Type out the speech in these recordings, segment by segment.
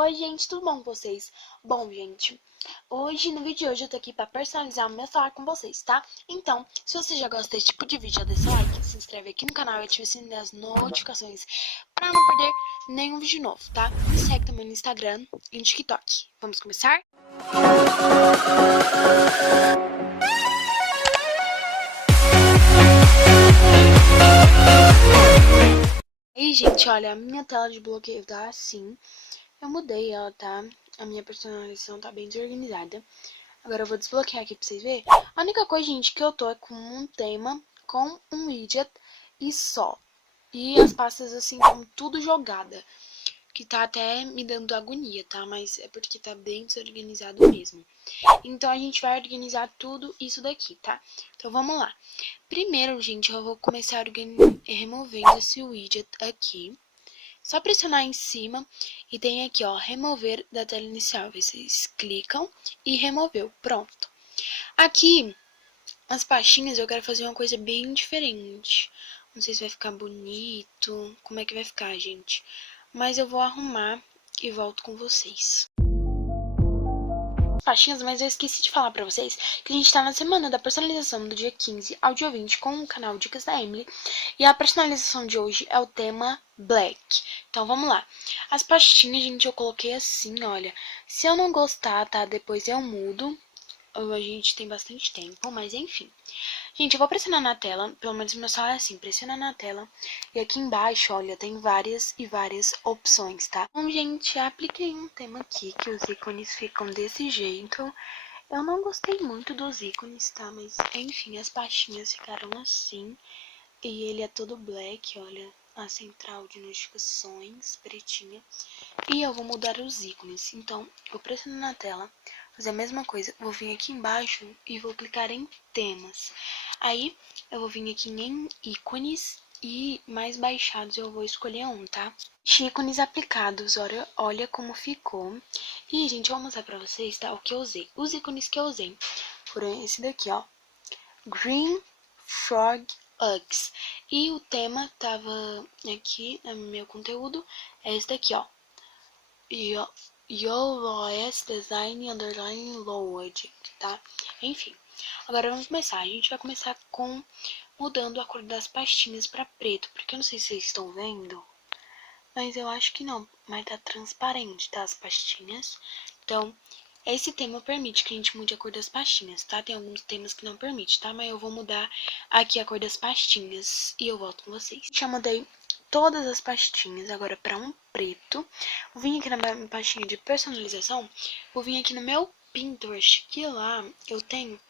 Oi, gente, tudo bom com vocês? Bom, gente, no vídeo de hoje eu tô aqui pra personalizar o meu celular com vocês, tá? Então, se você já gosta desse tipo de vídeo, já deixa o like, se inscreve aqui no canal e ativa o sininho das notificações pra não perder nenhum vídeo novo, tá? Me segue também no Instagram e no TikTok. Vamos começar? E, gente, olha, a minha tela de bloqueio tá assim. Eu mudei ela, tá? A minha personalização tá bem desorganizada. Agora eu vou desbloquear aqui pra vocês verem. A única coisa, gente, que eu tô é com um tema, com um widget e só. E as pastas, assim, estão tudo jogada. Que tá até me dando agonia, tá? Mas é porque tá bem desorganizado mesmo. Então a gente vai organizar tudo isso daqui, tá? Então vamos lá. Primeiro, gente, eu vou começar removendo esse widget aqui. Só pressionar em cima e tem aqui, ó, remover da tela inicial. Vocês clicam e removeu. Pronto. Aqui, as pastinhas, eu quero fazer uma coisa bem diferente. Não sei se vai ficar bonito, como é que vai ficar, gente. Mas eu vou arrumar e volto com vocês. Pastinhas, mas eu esqueci de falar pra vocês que a gente tá na semana da personalização do dia 15 ao dia 20 com o canal Dicas da Emily. E a personalização de hoje é o tema Black. Então vamos lá. As pastinhas, gente, eu coloquei assim, olha. Se eu não gostar, tá? Depois eu mudo. A gente tem bastante tempo, mas enfim. Gente, eu vou pressionar na tela, pelo menos meu celular é assim, pressiona na tela. E aqui embaixo, olha, tem várias e várias opções, tá? Bom, gente, apliquei um tema aqui, que os ícones ficam desse jeito. Eu não gostei muito dos ícones, tá? Mas, enfim, as pastinhas ficaram assim. E ele é todo black, olha, a central de notificações, pretinha. E eu vou mudar os ícones, então, eu pressiono na tela, fazer a mesma coisa. Vou vir aqui embaixo e vou clicar em temas. Aí, eu vou vir aqui em ícones e mais baixados eu vou escolher um, tá? Ícones aplicados, olha como ficou. E, gente, eu vou mostrar pra vocês, tá, o que eu usei. Os ícones que eu usei foram esse daqui, ó. Green Frog Uggs. E o tema tava aqui no meu conteúdo, é esse daqui, ó. YOLOS Design Underline Loading, tá? Enfim, agora vamos começar. A gente vai começar com mudando a cor das pastinhas pra preto, porque eu não sei se vocês estão vendo, mas eu acho que não, mas tá transparente, tá, as pastinhas. Então, esse tema permite que a gente mude a cor das pastinhas, tá? Tem alguns temas que não permite, tá? Mas eu vou mudar aqui a cor das pastinhas e eu volto com vocês. Já mudei todas as pastinhas agora para um preto. Vou vir aqui na minha pastinha de personalização, vou vir aqui no meu Pinterest, que lá eu tenho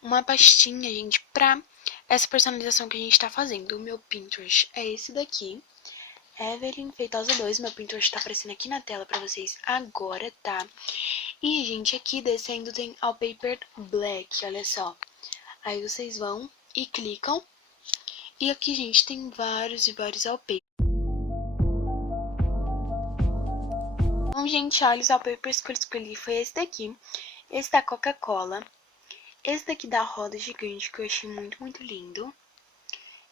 uma pastinha, gente, pra essa personalização que a gente tá fazendo. O meu Pinterest é esse daqui, Evelyn Feitosa 2, meu Pinterest tá aparecendo aqui na tela pra vocês agora, tá? E, gente, aqui descendo tem Wallpaper Black, olha só. Aí vocês vão e clicam. E aqui, gente, tem vários e vários wallpapers. Bom, gente, olha, os wallpapers que eu escolhi foi esse daqui. Esse da Coca-Cola. Esse daqui da roda gigante, que eu achei muito, muito lindo.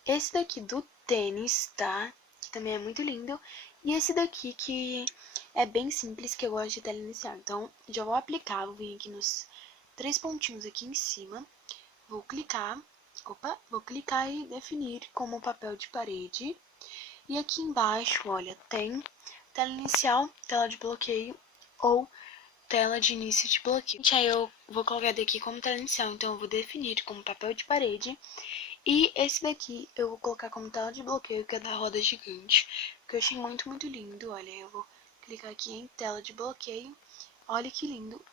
Esse daqui do tênis, tá? Que também é muito lindo. E esse daqui que é bem simples, que eu gosto de tela inicial. Então, já vou aplicar, vou vir aqui nos 3 pontinhos aqui em cima. Vou clicar, vou clicar e definir como papel de parede. E aqui embaixo, olha, tem tela inicial, tela de bloqueio ou tela de início de bloqueio. Aí eu vou colocar daqui como tela inicial, então eu vou definir como papel de parede. E esse daqui eu vou colocar como tela de bloqueio, que é da roda gigante, que eu achei muito, muito lindo. Olha, eu vou clicar aqui em tela de bloqueio. Olha que lindo.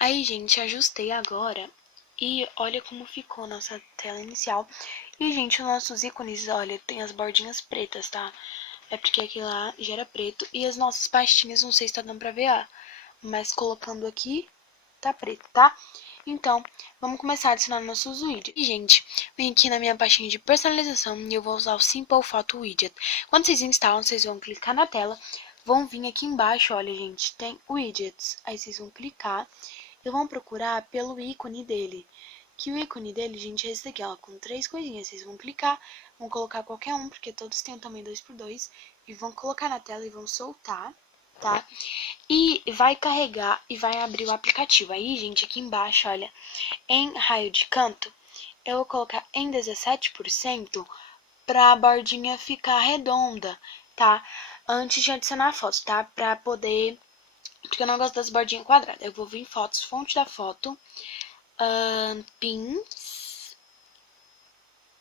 Aí, gente, ajustei agora e olha como ficou nossa tela inicial. E, gente, os nossos ícones, olha, tem as bordinhas pretas, tá? É porque aqui lá já era preto. E as nossas pastinhas, não sei se tá dando pra ver, mas colocando aqui, tá preto, tá? Então, vamos começar a adicionar nossos widgets. E, gente, vem aqui na minha pastinha de personalização e eu vou usar o Simple Photo Widget. Quando vocês instalam, vocês vão clicar na tela, vão vir aqui embaixo, olha, gente, tem widgets. Aí vocês vão clicar. e vão procurar pelo ícone dele. Que o ícone dele, gente, é esse daqui, ó, com 3 coisinhas. Vocês vão clicar, vão colocar qualquer um, porque todos têm o tamanho 2x2, e vão colocar na tela e vão soltar, tá? E vai carregar e vai abrir o aplicativo. Aí, gente, aqui embaixo, olha, em raio de canto, eu vou colocar em 17% pra bordinha ficar redonda, tá? Antes de adicionar a foto, tá? Pra poder... Porque eu não gosto das bordinhas quadradas. Eu vou vir em fotos, fonte da foto, pins.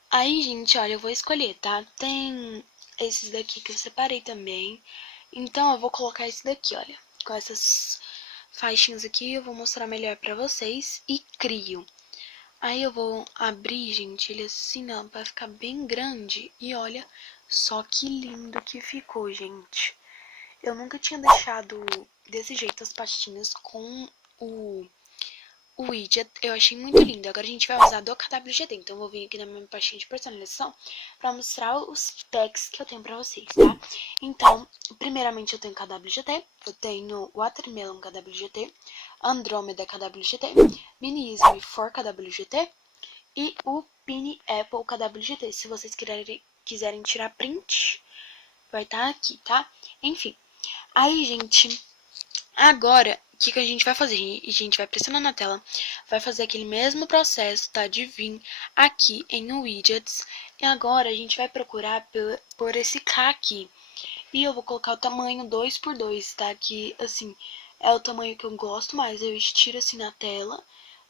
Aí, gente, olha, eu vou escolher, tá? Tem esses daqui que eu separei também. Então, eu vou colocar esse daqui, olha. Com essas faixinhas aqui, eu vou mostrar melhor pra vocês. E crio. Aí eu vou abrir, gente, ele assim, ó, vai ficar bem grande. E olha só que lindo que ficou, gente. Eu nunca tinha deixado desse jeito as pastinhas com o widget. Eu achei muito lindo. Agora a gente vai usar do KWGT. Então eu vou vir aqui na minha pastinha de personalização pra mostrar os packs que eu tenho pra vocês, tá? Então, primeiramente eu tenho KWGT, eu tenho Watermelon KWGT, Andromeda KWGT, Minism for KWGT e o Pini Apple KWGT. Se vocês quiserem tirar print, vai estar aqui, tá? Enfim. Aí, gente, agora, o que a gente vai fazer? A gente vai pressionar na tela, vai fazer aquele mesmo processo, tá? De vir aqui em Widgets. E agora a gente vai procurar por esse K aqui. E eu vou colocar o tamanho 2x2, tá? Que, assim, é o tamanho que eu gosto mais. Eu estiro assim na tela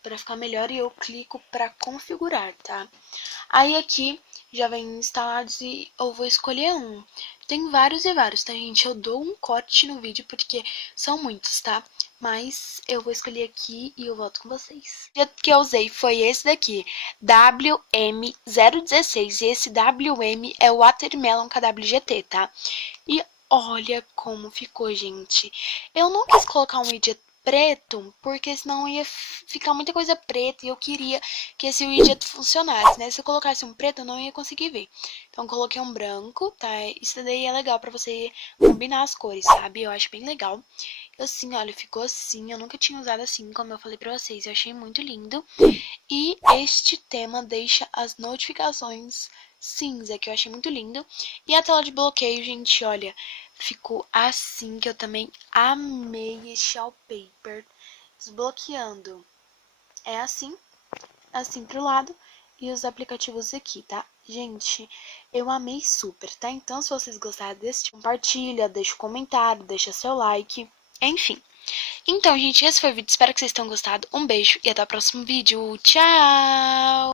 pra ficar melhor e eu clico pra configurar, tá? Aí aqui já vem instalados e eu vou escolher um. Tem vários e vários, tá, gente? Eu dou um corte no vídeo porque são muitos, tá? Mas eu vou escolher aqui e eu volto com vocês. O que eu usei foi esse daqui, WM016. E esse WM é o Watermelon KWGT, tá? E olha como ficou, gente. Eu não quis colocar um widget preto, porque senão ia ficar muita coisa preta e eu queria que esse widget funcionasse, né? Se eu colocasse um preto, eu não ia conseguir ver. Então, coloquei um branco, tá? Isso daí é legal pra você combinar as cores, sabe? Eu acho bem legal. Assim, olha, ficou assim. Eu nunca tinha usado assim, como eu falei pra vocês. Eu achei muito lindo. E este tema deixa as notificações cinza, que eu achei muito lindo. E a tela de bloqueio, gente, olha, ficou assim, que eu também amei esse wallpaper. Desbloqueando. É assim pro lado e os aplicativos aqui, tá? Gente, eu amei super, tá? Então, se vocês gostaram desse tipo, compartilha, deixa um comentário, deixa seu like, enfim. Então, gente, esse foi o vídeo. Espero que vocês tenham gostado. Um beijo e até o próximo vídeo. Tchau!